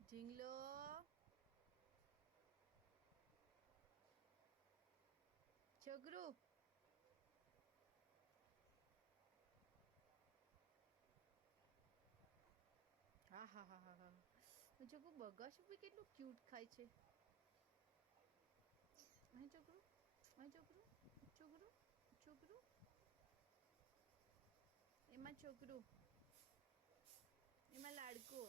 ઢીંગલો છોકરું હા હા હા હા હા છોકરું બગાસું બી કેટલું ક્યુટ ખાય છે. અહીં છોકરું છોકરું છોકરું એમાં છોકરું એમાં લાડકો